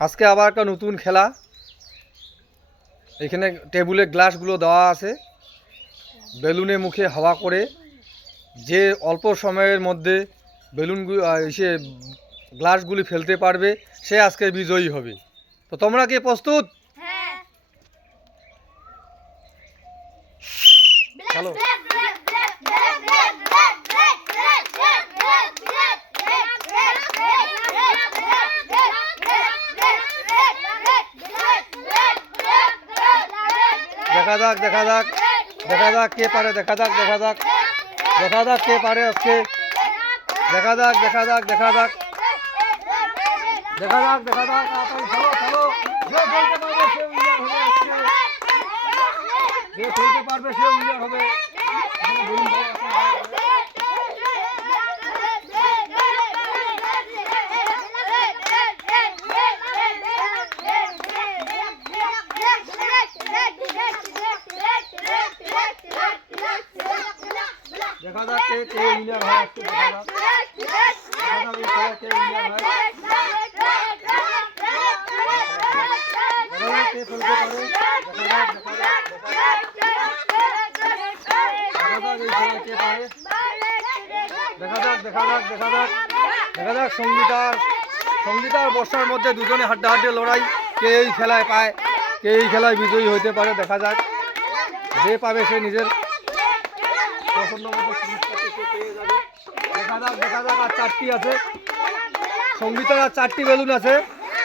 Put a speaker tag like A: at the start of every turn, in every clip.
A: আজকে আবার একটা নতুন খেলা। এখানে টেবিলে গ্লাসগুলো দেওয়া আছে। বেলুনে মুখে হাওয়া করে। যে অল্প সময়ের মধ্যে বেলুনগুলো এসে গ্লাসগুলি ফেলতে পারবে সে আজকে বিজয়ী হবে। তো তোমরা কি প্রস্তুত?
B: হ্যাঁ।
A: চলো দেখা যাক দেখা যাক। দেখা যাক কে পারে, দেখা যাক দেখা যাক। দেখা যাক কে পারে আজকে। দেখা যাক দেখা যাক দেখা যাক। দেখা যাক দেখা যাক, তাড়াতাড়ি চলো চলো যে খেলতে পারবে সে উইনার হবে আজকে। যে খেলতে পারবে সে উইনার হবে। দেখা হয় দেখা যাক দেখা যাক হয় দেখা যাক দেখা যাক দেখা যাক সঙ্গীতার সঙ্গীতার বর্ষার মধ্যে দুজনে হাড্ডাহাড্ডি লড়াই কে এই খেলায় পায় কে এই খেলায় বিজয়ী হতে পারে দেখা যাক যে পাবে সে নিজের পছন্দ দেখা যাক দেখা যাক আর চারটি আছে সঙ্গীতার চারটি বেলুন আছে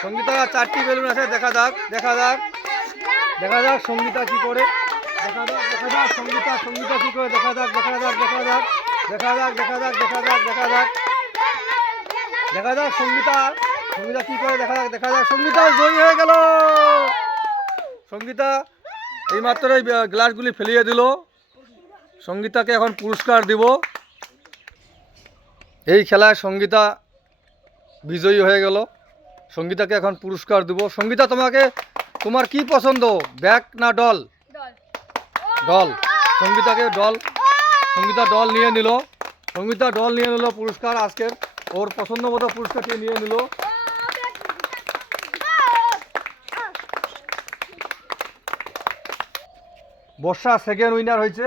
A: সঙ্গীতার চারটি বেলুন আছে দেখা যাক দেখা যাক দেখা যাক সঙ্গীতা কি করে দেখা যাক দেখা যাক সঙ্গীতা সঙ্গীতা কি করে দেখা যাক দেখা যাক দেখা যাক দেখা যাক দেখা যাক দেখা যাক দেখা যাক দেখা যাক সঙ্গীতা সঙ্গীতা কি করে দেখা যাক দেখা যাক সঙ্গীতা জয়ী হয়ে গেল সঙ্গীতা এইমাত্র এই গ্লাসগুলি ফেলিয়ে দিল। সঙ্গীতাকে এখন পুরস্কার দিব। এই খেলায় সঙ্গীতা বিজয়ী হয়ে গেল। সঙ্গীতাকে এখন পুরস্কার দিব। সঙ্গীতা, তোমাকে, তোমার কি পছন্দ? ব্যাগ না ডল? ডল। সঙ্গীতাকে ডল। সঙ্গীতা ডল নিয়ে নিল। সঙ্গীতা ডল নিয়ে নিল পুরস্কার আজকের ওর পছন্দ মতো পুরস্কারটি নিয়ে নিল। বর্ষা সেকেন্ড উইনার হয়েছে।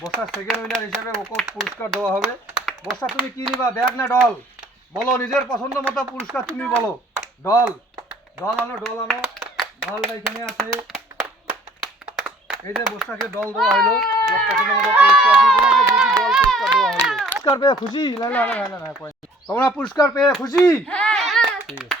A: বর্ষা সেকেন্ড উইনার হিসেবে ওকে পুরস্কার দেওয়া হবে। বর্ষা তুমি কি নিবা? ব্যাগ না ডল বলো নিজের পছন্দ মতো পুরস্কার তুমি বলো। ডল ডল আনো ডল আনো। ডল এখানে আছে। এই যে বর্ষাকে ডল দেওয়া হলো পছন্দ মতো পুরস্কার দুটি ডল পুরস্কার দেওয়া হলো। পুরস্কার পেয়ে খুশি? না না না না না তোমরা পুরস্কার পেয়ে খুশি? ঠিক আছে।